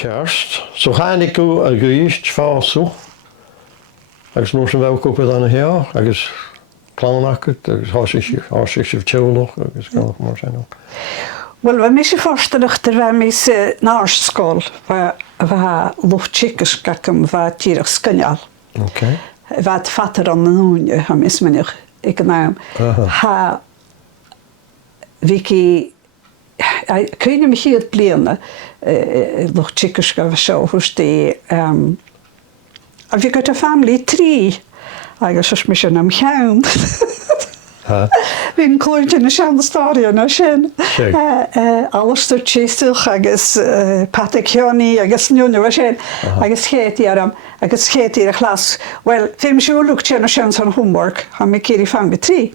Kerst. So gaan ik a gist fásu. Agus nó sem bheith cúpa anna heá, agus plánachcut, agus háisiich teúlach, agus gan mar sin. Wel, we mis voorstellig we mis naardschool, waar luchtchikkers kakken, waar tierig skanjal. Oké. Wat vader aan de noenje, ha mis meneer, ik naam. Ha, wiki, kun je me hier blienen, luchtchikkers gaan we zo, hoe die, we got a family tree, eigenlijk mis je hem gaan. Fi'n clywed yn y sian stori yna sy'n. Alles dod chesych agos patekioni agos niwne fa sy'n. Agos cheti aram, agos cheti ar y chlas. Wel, fi'n siŵr lwg ti'n y sian son homework, ha mi ceri fan tri.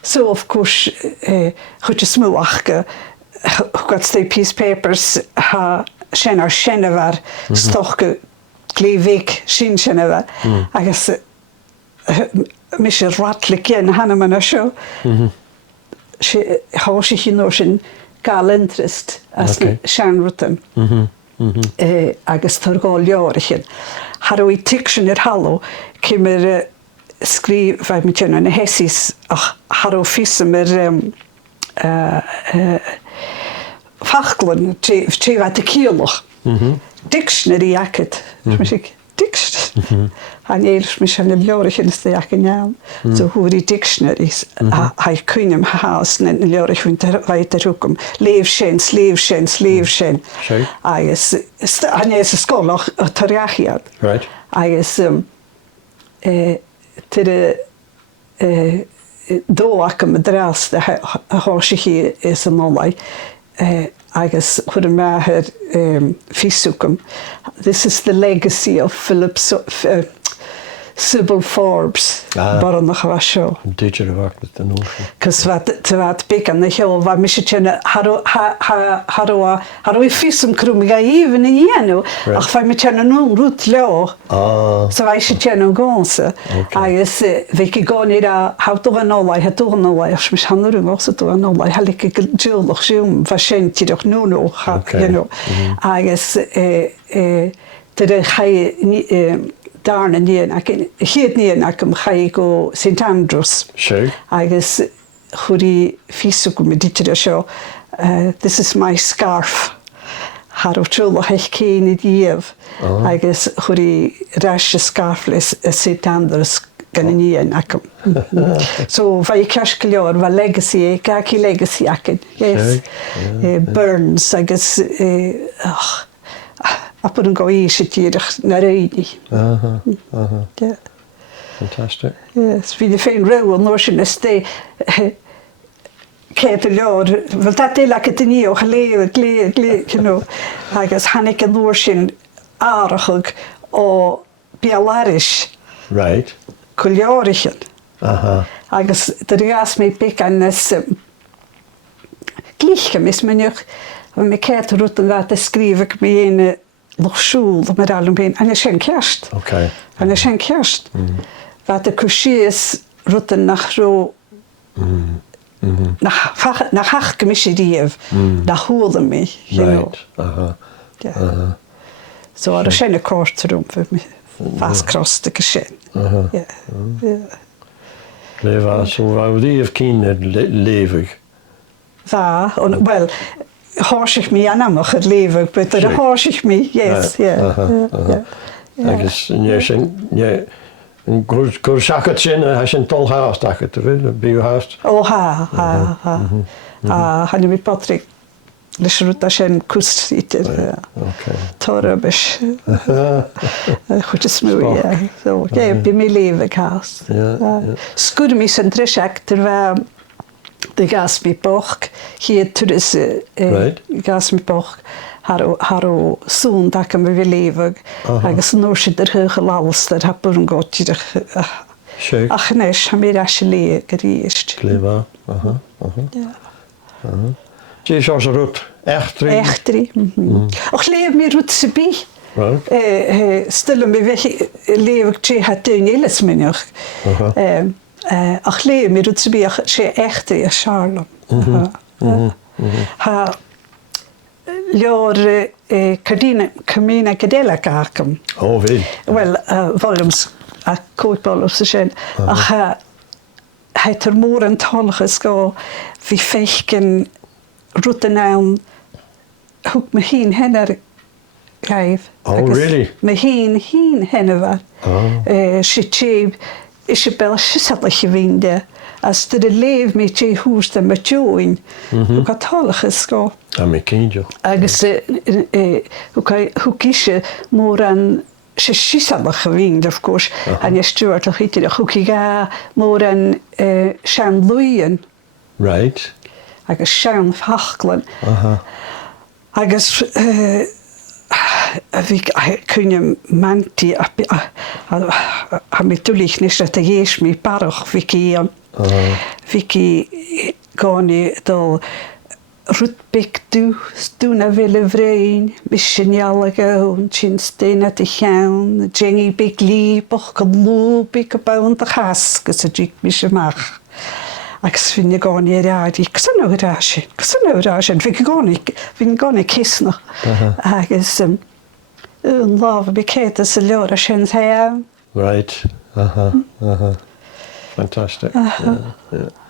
So, of course, chwyd y smwach gwyd stay piece papers ha sy'n ar sy'n efo'r stoch glifig sy'n efo. Agos mis je ratelijk in hanna man show. How she notion gal interest as Shan Rutten. Agus turgol jorichin. Har we diction at hallo kimmer skriv vijf met en hessis ach har office mer fachglun te wat de kielog. Dictionary jacket. Dictionary. Han eers mis aan de ljorig in de jaken zo hoe die dictionaries hij kunnen haast en de ljorig vindt weiter ook leefschens hij is school nog terjagiat hij is te doak met dras de hoorsigje is een allerlei agus chud maher fisukum. This is the legacy of Philip Sybil Forbes. Bar an nach show. Digital work with the notion. Cos wat big an the hill va mischene haro fisum krum ga even in yenu. Ach va mischene no rut lo. So I should cheno gonse. Agus veke gonira how to anola het to anola as mis hanuru also to anola halike jul sjum va shenti doch no you know. Agus de gai darn and yen I can hear near I come high go St Andrews. Sure. I guess huri fisukum meditira show. This is my scarf. Haro chulo hechkeen diev. I guess huri rash scarfless St Andrews ganien akum. So vai kashklior va legacy kaki legacy akin. Yes. Burns I guess up and go easy na ready. Yeah. Fantastic. Yes, vi de fein row notion stay Cathie Laing, well that day like it in o gle, you know. I guess Hanik and notion arachug o bialarish. Right. Kuljorichen. I guess the gas me pick and this glichen is men nog me Cathie Rutten dat skrif ik me in nog school met allem ben en een kerst. Okay. En een kerst. Wat de kusjes Rutten nach zo nach hach gemisdiev nach hoorde me, you know. So er zijn kort erom voor me vast cross te geschehen. Leva so wou die of kinder levig. Va, well hoors ik me aan nog het leven, maar dat hoors ik me, yes, I guess je gur shakat sin has een tol haast dat het wil bio haast. Oh han mi Patrick Lishrut ashen kust iter. Okay. Torabish. Goed is mooi. So ja, bij mijn leven haast. Skud mi centrisch terwijl de gas mi boch hier tussen gas mi boch haro soon dat kan we leven. Agus noorse der gelalster hapun got je Schön. Ach nee, hamir ashle geriest. Clever. Je is als roet echtri. Echtri. Och leef meer roet se bi. Stillen me weg leef ik je het in alles menig. Ach leef meer roet se bi ach je echtri Charlotte. Ha leor Carmina Gadelica acum. Oh, really? Well, volumes a coatbolus sin. Ach het mór an tolchas go hí feichen rutenaun hoek me heen henner gaif. Oh, really? Me heen henner var. She tjeb is je bel sisatliche winde. As de leef met je hoes de met join. Hoe gaat tolchas go. A me kindje. Agus hoe kies je mór an sisatliche winde, of course. En je stuurt nog iets hoe ga mór an Sean Luien. Right. Agus Sean Fachglen. Agus kun je manti a mi tulich nis dat jees mi paroch Vicky goni dol Rutbek du na ville vrein, missionale gaun, chin steina te gaan, jengy big lieboch, kadloobik baun te gas, gesadik missemach. Agus fin je goni radi, ksan rashin, fin goni kisno. Agus love bekete se lora shins heim. Right. Fantastic.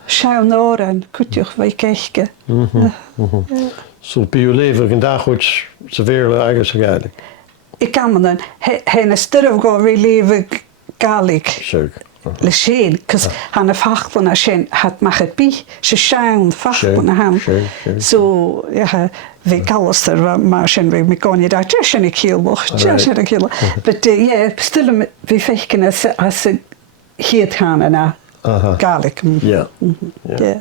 Schaun oren, kutjuch vai kechke. So bij je leven vandaag goed severe eigen Gaelic. Ik kan me dan, hij sturf go relieve Gaelic. Zeker. Le sheen, cos han a fachlan a sheen hat mach het bi, se schaun fachlan a han. So ja, vi kalster maar sheen vi me kon je daar tschen ik heel nog, tschen ik heel. But yeah, still vi fechken as het gaan na Gaelic. Yeah. Yeah.